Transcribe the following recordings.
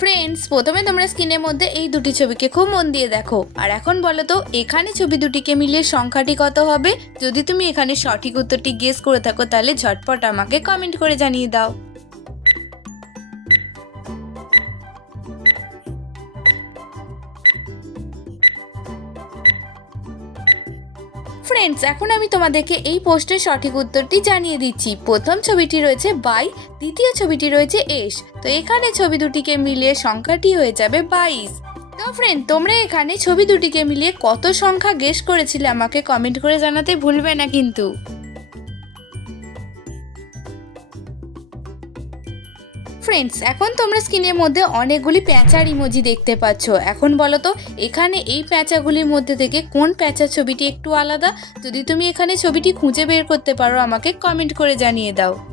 Friends প্রথমে তোমরা স্ক্রিনের মধ্যে এই দুটি ছবিকে খুব মন দিয়ে দেখো। আর এখন বলো তো, এখানে ছবি দুটিকে মিলিয়ে সংখ্যাটি কত হবে? যদি তুমি এখানে সঠিক উত্তরটি গেস করে থাকো, তাহলে ঝটপট আমাকে কমেন্ট করে জানিয়ে দাও। ফ্রেন্ডস এখন আমি তোমাদেরকে এই পোস্টের সঠিক উত্তরটি জানিয়ে দিচ্ছি। প্রথম ছবিটি রয়েছে বাই, দ্বিতীয় ছবিটি রয়েছে এস। তো এখানে ছবি দুটিকে মিলিয়ে সংখ্যাটি হয়ে যাবে বাইশ। তো ফ্রেন্ড তোমরা এখানে ছবি দুটিকে মিলিয়ে কত সংখ্যা গেস করেছিলে আমাকে কমেন্ট করে জানাতে ভুলবে না কিন্তু। ফ্রেন্ডস এখন তোমরা স্ক্রিনের মধ্যে অনেকগুলি প্যাঁচার ইমোজি দেখতে পাচ্ছ। এখন বলো তো, এখানে এই প্যাঁচাগুলির মধ্যে থেকে কোন প্যাঁচার ছবিটি একটু আলাদা? যদি তুমি এখানে ছবিটি খুঁজে বের করতে পারো, আমাকে কমেন্ট করে জানিয়ে দাও।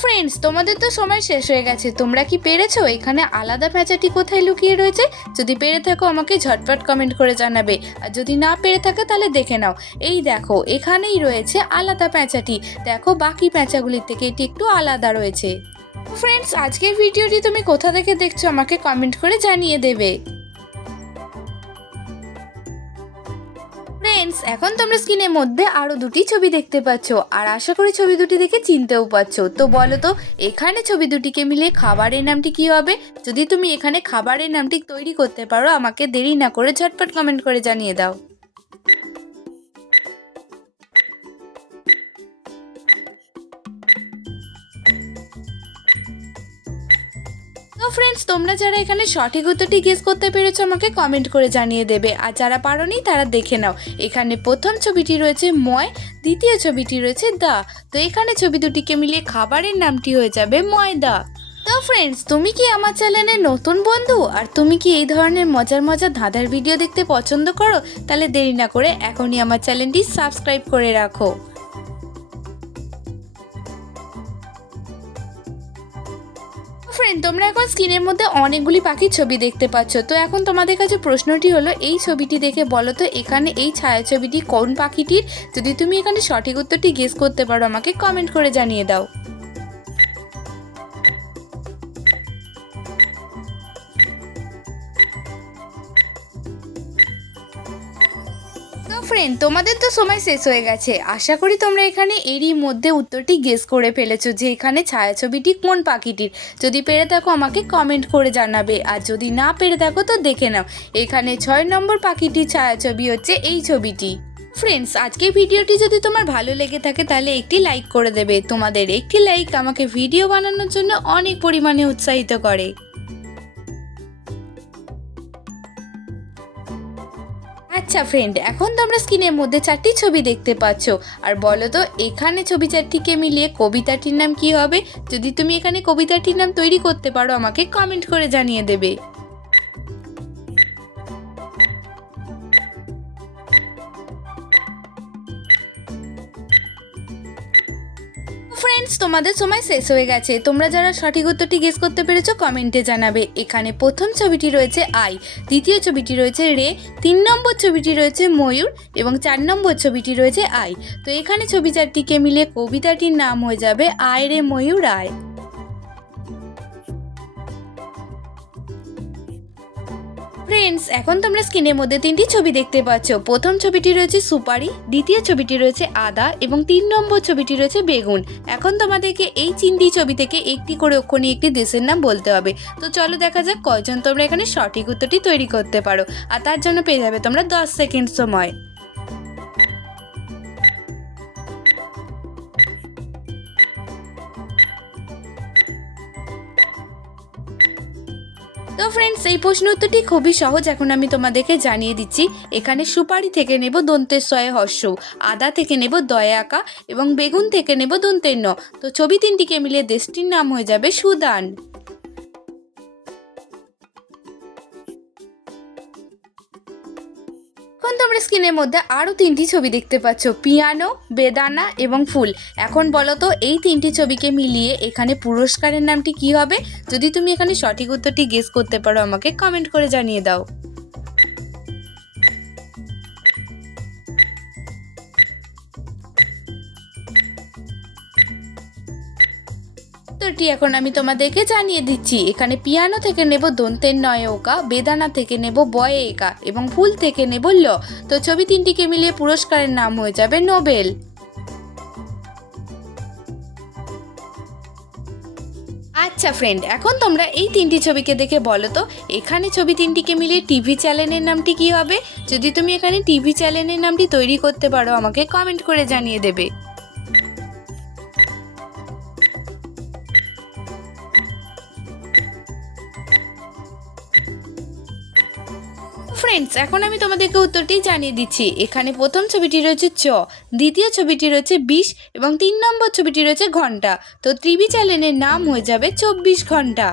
ফ্রেন্ডস তোমাদের তো সময় শেষ হয়ে গেছে। তোমরা কি পেরেছ? এখানে আলাদা প্যাঁচাটি কোথায় লুকিয়ে রয়েছে? যদি পেরে থাকো, আমাকে ঝটপট কমেন্ট করে জানাবে। আর যদি না পেরে থাকে, তাহলে দেখে নাও। এই দেখো, এখানেই রয়েছে আলাদা প্যাঁচাটি। দেখো, বাকি প্যাঁচাগুলির থেকে এটি একটু আলাদা রয়েছে। ফ্রেন্ডস আজকের ভিডিওটি তুমি কোথা থেকে দেখছ? আমাকে কমেন্ট করে জানিয়ে দেবে। ফ্রেন্ডস এখন তোমরা স্ক্রিনের মধ্যে আরও দুটি ছবি দেখতে পাচ্ছ, আর আশা করি ছবি দুটি দেখে চিনতেও পাচ্ছ। তো বলো তো, এখানে ছবি দুটিকে মিলে খাবারের নামটি কি হবে? যদি তুমি এখানে খাবারের নামটি তৈরি করতে পারো, আমাকে দেরি না করে ঝটপট কমেন্ট করে জানিয়ে দাও। ফ্রেন্ডস তোমরা যারা এখানে সঠিক উত্তরটি গেস করতে পেরেছ, আমাকে কমেন্ট করে জানিয়ে দেবে। আর যারা পারোনি, তারা দেখে নাও। এখানে প্রথম ছবিটি রয়েছে ময়, দ্বিতীয় ছবিটি রয়েছে দা। তো এখানে ছবি দুটিকে মিলিয়ে খাবারের নামটি হয়ে যাবে ময়দা। তো ফ্রেন্ডস তুমি কি আমার চ্যানেলের নতুন বন্ধু? আর তুমি কি এই ধরনের মজার মজার ধাঁধার ভিডিও দেখতে পছন্দ করো? তাহলে দেরি না করে এখনই আমার চ্যানেলটি সাবস্ক্রাইব করে রাখো। ফ্রেন্ড তোমরা এখন স্ক্রিনের মধ্যে অনেকগুলি পাখির ছবি দেখতে পাচ্ছ। তো এখন তোমাদের কাছে প্রশ্নটি হলো, এই ছবিটি দেখে বলো তো, এখানে এই ছায়াছবিটি কোন পাখিটির? যদি তুমি এখানে সঠিক উত্তরটি গেস করতে পারো, আমাকে কমেন্ট করে জানিয়ে দাও। ফ্রেন্ড তোমাদের তো সময় শেষ হয়ে গেছে। আশা করি তোমরা এখানে এরই মধ্যে উত্তরটি গেস করে ফেলেছো যে এখানে ছায়াছবিটি কোন পাখিটির। যদি পেরে থাকো, আমাকে কমেন্ট করে জানাবে। আর যদি না পেরে থাকো, তো দেখে নাও। এখানে ছয় নম্বর পাখিটির ছায়াছবি হচ্ছে এই ছবিটি। ফ্রেন্ডস আজকে ভিডিওটি যদি তোমার ভালো লেগে থাকে, তাহলে একটি লাইক করে দেবে। তোমাদের একটি লাইক আমাকে ভিডিও বানানোর জন্য অনেক পরিমাণে উৎসাহিত করে। আচ্ছা ফ্রেন্ড এখন তোমরা স্ক্রিনের মধ্যে চারটি ছবি দেখতে পাচ্ছ। আর বলো তো এখানে ছবি চারটিকে মিলিয়ে কবিতাটির নাম কি হবে? যদি তুমি এখানে কবিতাটির নাম তৈরি করতে পারো, আমাকে কমেন্ট করে জানিয়ে দেবে। ফ্রেন্ডস তোমাদের সময় শেষ হয়ে গেছে। তোমরা যারা সঠিক উত্তরটি গেস করতে পেরেছ কমেন্টে জানাবে। এখানে প্রথম ছবিটি রয়েছে আই, দ্বিতীয় ছবিটি রয়েছে রে, তিন নম্বর ছবিটি রয়েছে ময়ূর, এবং চার নম্বর ছবিটি রয়েছে আই। তো এখানে ছবি চারটিকে মিলে কবিতাটির নাম হয়ে যাবে, আয় রে ময়ূর আয়। ফ্রেন্ডস এখন তোমরা স্ক্রিনের মধ্যে তিনটি ছবি দেখতে পাচ্ছ। প্রথম ছবিটি রয়েছে সুপারি, দ্বিতীয় ছবিটি রয়েছে আদা এবং তিন নম্বর ছবিটি রয়েছে বেগুন। এখন তোমাদেরকে এই তিনটি ছবি থেকে একটি করে অক্ষণে একটি দেশের নাম বলতে হবে। তো চলো দেখা যাক কয়জন তোমরা এখানে সঠিক উত্তরটি তৈরি করতে পারো। আর তার জন্য পেয়ে যাবে তোমরা দশ সেকেন্ড সময়। ফ্রেন্ডস এই প্রশ্ন উত্তরটি খুবই সহজ। এখন আমি তোমাদেরকে জানিয়ে দিচ্ছি, এখানে সুপারি থেকে নেব দন্তের সয়ে হর্ষ, আদা থেকে নেব দয়া আঁকা এবং বেগুন থেকে নেব দন্তের ন। তো ছবি তিনটিকে মিলিয়ে দেশটির নাম হয়ে যাবে সুদান। স্ক্রিনের মধ্যে আরও তিনটি ছবি দেখতে পাচ্ছ, পিয়ানো, বেদানা এবং ফুল। এখন বলো তো এই তিনটি ছবিকে মিলিয়ে এখানে পুরস্কারের নামটি কি হবে? যদি তুমি এখানে সঠিক উত্তরটি গেস করতে পারো, আমাকে কমেন্ট করে জানিয়ে দাও। উত্তরটি এখন আমি তোমাদেরকে জানিয়ে দিচ্ছি। এখানে পিয়ানো থেকে নেব দন্তের নয় ওকা, বেদানা থেকে নেব বয়ে একা এবং ফুল থেকে নেব ল। তো ছবি তিনটিকে মিলিয়ে পুরস্কারের নাম হয়ে যাবে নোবেল। আচ্ছা ফ্রেন্ড এখন তোমরা এই তিনটি ছবিকে দেখে বলো তো, এখানে ছবি তিনটিকে মিলিয়ে টিভি চ্যানেলের নামটি কি হবে? যদি তুমি এখানে টিভি চ্যানেলের নামটি তৈরি করতে পারো, আমাকে কমেন্ট করে জানিয়ে দেবে। ফ্রেন্ডস এখন আমি তোমাদেরকে উত্তরটি জানিয়ে দিচ্ছি। এখানে প্রথম ছবিটি রয়েছে চ, দ্বিতীয় ছবিটি রয়েছে বিশ এবং তিন নম্বর ছবিটি রয়েছে ঘণ্টা। তো ত্রিবি চ্যানেলের নাম হয়ে যাবে চব্বিশ ঘণ্টা।